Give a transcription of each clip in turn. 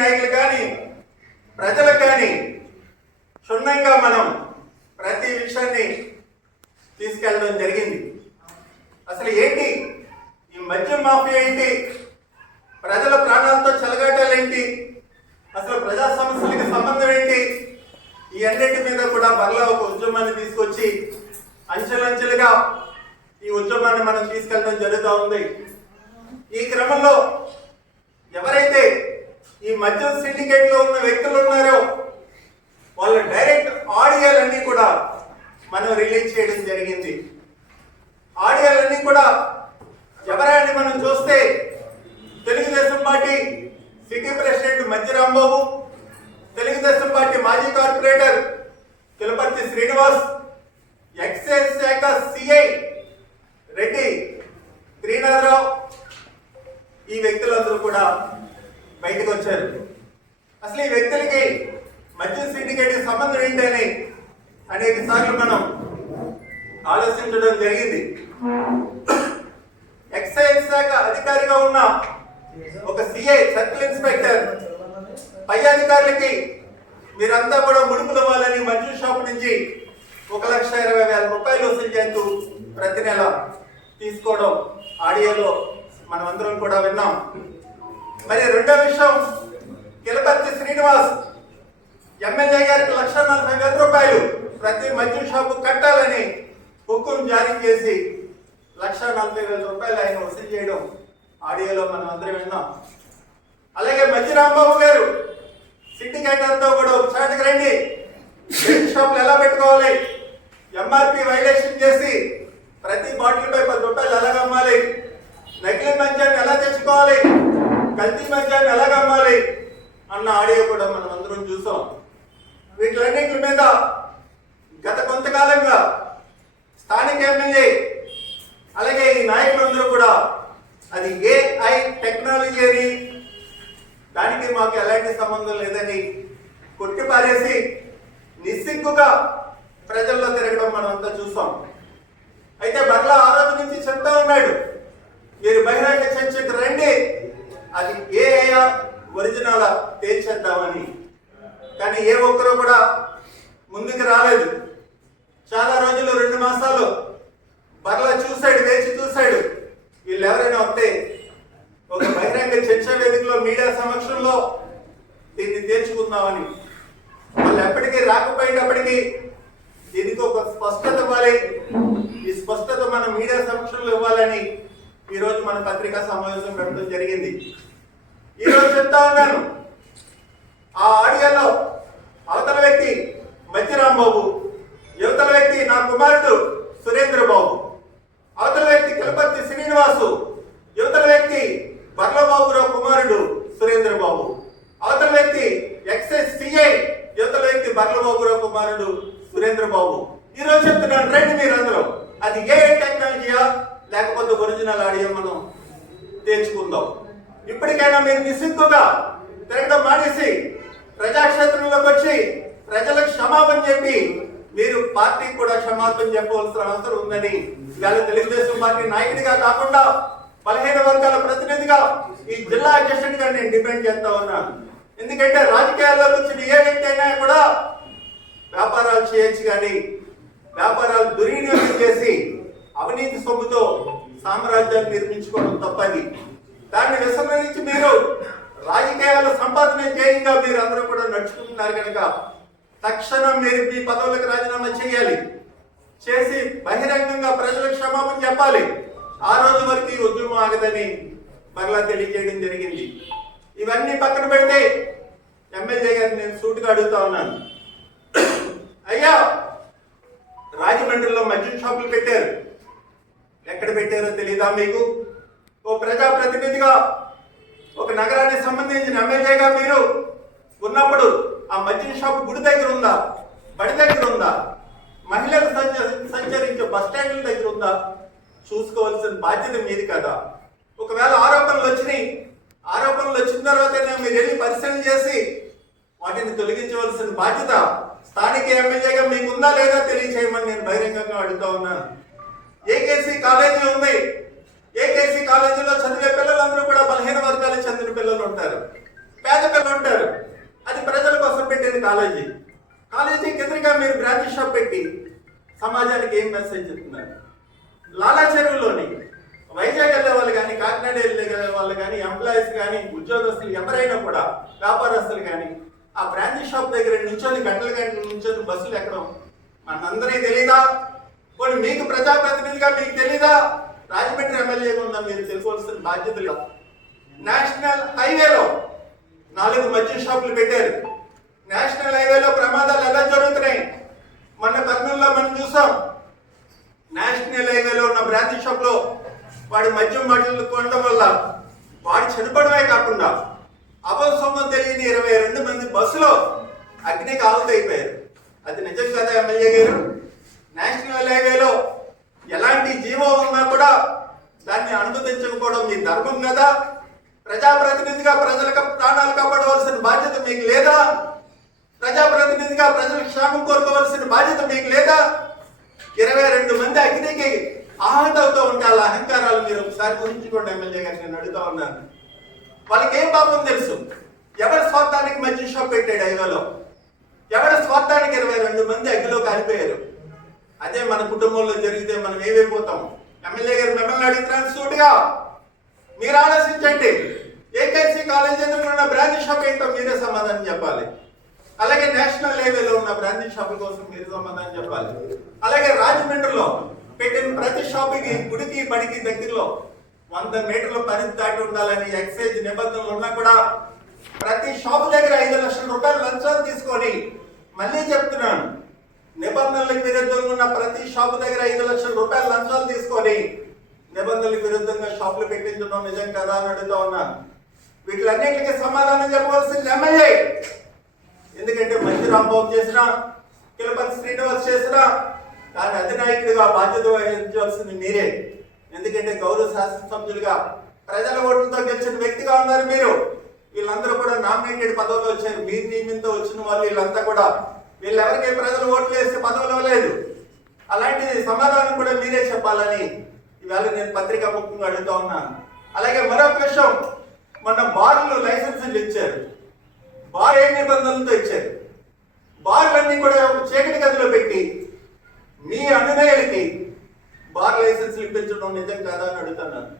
నాయకులు కానీ ప్రజలకు కానీ క్షుణ్ణంగా మనం ప్రతి విషయాన్ని తీసుకెళ్ళడం జరిగింది. అసలు ఏంటి ఈ మద్యం మాఫియా ఏంటి, ప్రజల ప్రాణాలతో చెలగాటాలేంటి, అసలు ప్రజా సమస్యలకి సంబంధం ఏంటి, ఈ అన్నింటి మీద కూడా మరలా ఒక ఉద్యమాన్ని తీసుకొచ్చి అంచెలంచెలుగా ఈ ఉద్యమాన్ని మనం తీసుకెళ్ళడం జరుగుతూ ఉంది. ఈ క్రమంలో ఎవరైతే ఈ మద్యం సిండికేట్ లో ఉన్న వ్యక్తులు ఉన్నారో వాళ్ళ డైరెక్ట్ ఆడియోలన్నీ కూడా మనం రిలీజ్ చేయడం జరిగింది. ఆడియోలన్నీ కూడా ఎవరైనా మనం చూస్తే తెలుగుదేశం పార్టీ సిటీ ప్రెసిడెంట్ మధ్య రాంబాబు, తెలుగుదేశం పార్టీ మాజీ కార్పొరేటర్ తిరుపతి శ్రీనివాస్, ఎక్సైజ్ శాఖ సిఐ రెడ్డి శ్రీనాథరావు, ఈ వ్యక్తులందరూ కూడా బయటకు వచ్చారు. అసలు ఈ వ్యక్తులకి మద్యం సిండికేట్ సంబంధం ఏంటని అనేక సార్లు మనం ఆలోచించడం జరిగింది. ఎక్సైజ్ శాఖ అధికారిగా ఉన్న ఒక సిఐ సర్కిల్ ఇన్స్పెక్టర్ పై అధికారులకి మీరంతా కూడా ముడుపులు ఇవ్వాలని మద్యం షాప్ నుంచి 1,20,000 రూపాయలు వసూలు చేస్తూ ప్రతి నెల తీసుకోవడం ఆడియోలో మనం అందరం కూడా విన్నాం. మరి రెండో విషయం, తిరుపతి శ్రీనివాస్ ఎమ్మెల్యే గారికి 1,40,000 రూపాయలు ప్రతి మద్యం షాపు కట్టాలని హుకుం జారీ చేసి 1,40,000 రూపాయలు ఆయన వసూలు చేయడం ఆడియోలో మనం అందరం విన్నాం. అలాగే మధ్య రాంబాబు గారు సిండికేట్ అంతా కూడా ఒక చాటుకు రండి, షాపులు ఎలా పెట్టుకోవాలి, ఎంఆర్పి వైలేషన్ చేసి ప్రతి బాటిల్ పై 10 రూపాయలు ఎలాగ అమ్మాలి, నకిలీ మద్యాన్ని ఎలా తెచ్చుకోవాలి, కల్తీ మద్యాన్ని ఎలాగ అమ్మాలి అన్న ఆడియో కూడా మనం అందరం చూసాం. వీటిలన్నింటి మీద గత కొంతకాలంగా స్థానిక ఎమ్మెల్యే అలాగే ఈ నాయకులందరూ కూడా అది ఏఐ టెక్నాలజీ అని, దానికి మాకు ఎలాంటి సంబంధం లేదని కొట్టిపారేసి నిస్సిగ్గుగా ప్రజల్లో తిరగడం మనం అంతా చూసాం. అయితే మరలా ఆ రోజు నుంచి చెప్తా ఉన్నాడు, మీరు బహిరంగ చర్చకు రండి, అది ఏఐ ఒరిజినల్ తేల్చేద్దామని. కానీ ఏ ఒక్కరూ కూడా ముందుకు రాలేదు. చాలా రోజులు 2 మాసాలు మరలా చూశాడు, వేచి చూశాడు, వీళ్ళు ఎవరైనా వస్తే ఒక బహిరంగ చర్చా వేదికలో మీడియా సమక్షంలో దీన్ని తేల్చుకుందామని. వాళ్ళు ఎప్పటికీ రాకపోయేటప్పటికీ దీనికి ఒక స్పష్టత ఇవ్వాలి, ఈ స్పష్టత మన మీడియా సమక్షంలో ఇవ్వాలని ఈరోజు మన పత్రికా సమావేశం పెట్టడం జరిగింది. ఈరోజు చెప్తా ఉన్నాను, ఆ ఆడియోలో అవతల వ్యక్తి మధ్య రాంబాబు, యువతల వ్యక్తి నా కుమారుడు సురేంద్ర బాబు, అవతల వ్యక్తి తిరుపతి శ్రీనివాసు, యువతల వ్యక్తి బర్లబాబురావు కుమారుడు సురేంద్ర బాబు, అవతల వ్యక్తి ఎక్సైజ్ సిఐ, యువతల వ్యక్తి బర్లబాబురావు కుమారుడు సురేంద్ర బాబు. ఈరోజు చెప్తున్నాను, రండి మీరందరూ, అది ఏ టెక్నాలజీయా లేకపోతే ఒరిజినల్ ఆడియో మనం తేల్చుకుందాం. ఇప్పటికైనా మీరు నిస్సిగ్గుగా తిరగడం మానేసి ప్రజాక్షేత్రంలోకి వచ్చి ప్రజలకు క్షమాపణ చెప్పి మీరు పార్టీకి కూడా క్షమాపణ చెప్పవలసిన అవసరం ఉందని ఇవాళ తెలుగుదేశం పార్టీ నాయకుడిగా కాకుండా బలహీన వర్గాల ప్రతినిధిగా ఈ జిల్లా అధ్యక్షుడిగా నేను డిపెండ్ చేస్తా ఉన్నాను. ఎందుకంటే రాజకీయాల్లోకి వచ్చిన ఏ వ్యక్తి అయినా కూడా వ్యాపారాలు చేయొచ్చు, కానీ వ్యాపారాలు దుర్వినియోగం చేసి అవినీతి సొమ్ముతో సామ్రాజ్యాన్ని నిర్మించుకోవడం తప్పది. దాన్ని విస్మరించి మీరు రాజకీయాల సంపాదన చేయంగా మీరు అందరూ కూడా నడుచుకుంటున్నారు కనుక తక్షణం మీరు మీ పదవులకు రాజీనామా చేయాలి, చేసి బహిరంగంగా ప్రజలకు క్షమాపణ చెప్పాలి. ఆ రోజు వరకు ఈ ఉద్యమం ఆగదని మరలా తెలియజేయడం జరిగింది. ఇవన్నీ పక్కన పెడితే ఎమ్మెల్యే గారిని నేను సూటిగా అడుగుతా ఉన్నాను, అయ్యా రాజమండ్రిలో మద్యం షాపులు పెట్టారు, ఎక్కడ పెట్టారో తెలియదా మీకు? ఓ ప్రజాప్రతినిధిగా ఒక నగరానికి సంబంధించిన ఎమ్మెల్యేగా మీరు ఉన్నప్పుడు ఆ మద్యం షాపు గుడి దగ్గర ఉందా, బడి దగ్గర ఉందా, మహిళలు సంచరించే బస్ స్టాండ్ల దగ్గర ఉందా? చూసుకోవాల్సిన బాధ్యత మీది కదా. ఒకవేళ ఆరోపణలు వచ్చినాయి, ఆరోపణలు వచ్చిన తర్వాతనే మీరు వెళ్ళి పరిశీలన చేసి వాటిని తొలగించవలసిన బాధ్యత స్థానిక ఎమ్మెల్యేగా మీకుందా లేదా తెలియచేయమని నేను బహిరంగంగా అడుగుతా ఉన్నాను. ఏకేసీ కాలేజీ ఉంది, ఏకేసీ కాలేజీలో చదివే పిల్లలందరూ కూడా బలహీన వర్గాలకు చెందిన పిల్లలు ఉంటారు, పేద పిల్లలు ఉంటారు. కాలేజీ. కాలేజీకి ఎదురుగా మీరు బ్రాంచ్ షాప్ పెట్టి సమాజానికి ఏం మెసేజ్ చెప్తున్నారు? లాలా చెరువులోని వైజాగ్ వెళ్ళే వాళ్ళు కానీ, కాకినాడ వెళ్ళే వాళ్ళు కానీ, ఎంప్లాయీస్ కానీ, ఉద్యోగస్తులు ఎవరైనా కూడా, వ్యాపారస్తులు కానీ ఆ బ్రాంచ్ షాప్ దగ్గర నుంచొని గంటల గంటల నుంచొని బస్సులు ఎక్కడం మనందరికీ తెలీదా? కొన్ని మీకు ప్రజాప్రతినిధిగా మీకు తెలీదా? రాజమండ్రి ఎమ్మెల్యేగా ఉన్న మీరు తెలుసుకోవాల్సిన బాధ్యతలు. నేషనల్ హైవేలో 4 మద్యం షాపులు పెట్టారు. నేషనల్ హైవేలో ప్రమాదాలు ఎలా జరుగుతున్నాయి మొన్న కర్నూలులో మనం చూసాం. నేషనల్ హైవేలో ఉన్న బ్రాంచ్ షాప్ లో వాడి మద్యం బాటిల్ కొనడం వల్ల వాడు చనిపోవడమే కాకుండా అపసొమ్మం తెలియని 22 మంది బస్సులో అగ్నికి ఆహుతైపోయారు. అది నిజం కదా ఎమ్మెల్యే గారు? నేషనల్ హైవేలో ఎలాంటి జీవం ఉన్నా కూడా దాన్ని అనుమతించకపోవడం మీ ధర్మం కదా? ప్రజాప్రతినిధిగా ప్రజలకు ప్రాణాలు కాపాడవలసిన బాధ్యత మీకు లేదా? ప్రజాప్రతినిధిగా ప్రజల క్షేమం కోరుకోవలసిన బాధ్యత మీకు లేదా? 22 మంది అగ్నికి ఆహుతవుతూ ఉంటే అలా అహంకారాలు మీరు ఒకసారి ఊహించుకోండి ఎమ్మెల్యే గారు. నేను అడుగుతా ఉన్నాను, వాళ్ళకి ఏం పాపం తెలుసు? ఎవరి స్వార్థానికి మద్యం షాప్ పెట్టాడు హైవేలో? ఎవరి స్వార్థానికి 22 మంది అగ్గిలో కాలిపోయారు? అదే మన కుటుంబంలో జరిగితే మనం ఏమైపోతాం? ఎమ్మెల్యే గారు మిమ్మల్ని అడుగుతున్నాను సూటిగా, మీరు ఆలోచించండి. ఏకేసీ కాలేజ్ ఎదుర్కొన్న బ్రాంచ్ షాప్ ఏంటో మీరే సమాధానం చెప్పాలి. అలాగే నేషనల్ హైవేలో ఉన్న బ్రాంచ్ షాపుల కోసం మీరు సమాధానం చెప్పాలి. అలాగే రాజమండ్రిలో పెట్టిన ప్రతి షాపుకి, గుడికి, బడికి దగ్గరలో 100 మీటర్ల పరిధి దాటి ఉండాలని ఎక్సైజ్ నిబంధనలు ఉన్నా కూడా ప్రతి షాపు దగ్గర 5 లక్షల రూపాయలు లంచాలు తీసుకొని, మళ్ళీ చెప్తున్నాను, నిబంధనలకు విరుద్ధంగా ఉన్న ప్రతి షాపు దగ్గర 5 లక్షల రూపాయలు లంచాలు తీసుకొని నిబంధనలకు విరుద్ధంగా షాపులు పెట్టించడం నిజం కదా అని అడుగుతా ఉన్నాను. వీటిలన్నింటికి సమాధానం చెప్పవలసింది ఎమ్మెల్యే. ఎందుకంటే మంచి రాంబాబు చేసినా, కిలపతి శ్రీనివాస్ చేసినా దాని అధినాయకుడిగా బాధ్యత వహించాల్సింది మీరే. ఎందుకంటే గౌరవ శాసనసభ్యులుగా ప్రజల ఓట్లతో గెలిచిన వ్యక్తిగా ఉన్నారు మీరు. వీళ్ళందరూ కూడా నామినేటెడ్ పదవులు వచ్చారు. మీరు నియమితో వచ్చిన వాళ్ళు వీళ్ళంతా కూడా, వీళ్ళెవరికీ ప్రజలు ఓట్లు వేస్తే పదవులు ఇవ్వలేదు. అలాంటి సమాధానం కూడా మీరే చెప్పాలని ఇవాళ నేను పత్రికా ముఖ్యంగా అడుగుతా ఉన్నాను. అలాగే మరొక విషయం, మొన్న బార్లు లైసెన్సులు ఇచ్చారు. బార్ ఏ నిబంధనలతో ఇచ్చారు? బార్లన్నీ కూడా చీకటి గదిలో పెట్టి మీ అనునయులకి బార్ లైసెన్సులు ఇప్పించడం నిజం కాదా అని అడుగుతున్నాను.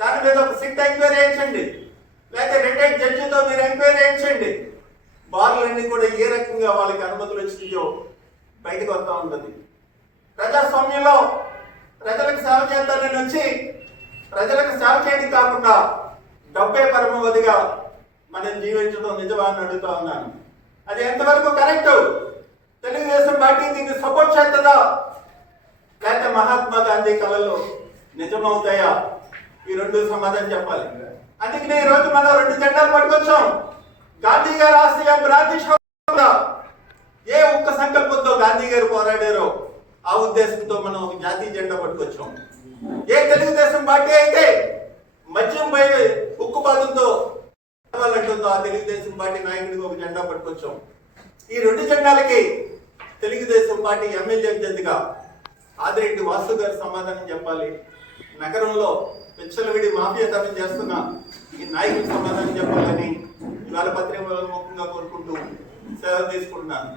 దాని మీద ఒక సిట్ ఎంక్వైరీ చేయించండి, లేకపోతే రిటైర్డ్ జడ్జితో మీరు ఎంక్వైరీ చేయించండి. బార్లన్నీ కూడా ఏ రకంగా వాళ్ళకి అనుమతులు వచ్చినాయో బయటకు వస్తూ ఉంటుంది. ప్రజాస్వామ్యంలో ప్రజలకు సేవ చేస్తానని వచ్చి ప్రజలకు సేవ చేయడం కాకుండా డబ్బే పరమవధిగా మనం జీవించడం నిజమా అని అడుగుతా ఉన్నాను. అది ఎంతవరకు కరెక్ట్? తెలుగుదేశం పార్టీ దీన్ని సపోర్ట్ చేస్తుందా, లేకపోతే మహాత్మా గాంధీ కళలు నిజమవుతాయా? ఈ 2 సమాధానం చెప్పాలి. అందుకనే ఈ రోజు మనం 2 జెండాలు పట్టుకొచ్చాం. గాంధీ గారు ఆశయం బ్రాంచ్ షాప్, ఏ ఒక్క సంకల్పంతో గాంధీ గారు పోరాడారో ఆ ఉద్దేశంతో మనం ఒక జాతీయ జెండా పట్టుకొచ్చాం. ఏ తెలుగుదేశం పార్టీ అయితే మద్యంపై ఉక్కుపాదంతో అంటుందో ఆ తెలుగుదేశం పార్టీ నాయకుడికి ఒక జెండా పట్టుకొచ్చాం. ఈ 2 జెండాలకి తెలుగుదేశం పార్టీ ఎమ్మెల్యే అభ్యర్థిగా ఆదిరెడ్డి వాసు గారు సమాధానం చెప్పాలి. నగరంలో విచ్చలవిడి మాఫియాతనం చేస్తున్న ఈ నాయకులకు సమాధానం చెప్పాలని ఇవాళ పత్రికల ముఖ్యంగా కోరుకుంటూ సెలవు తీసుకుంటున్నాను.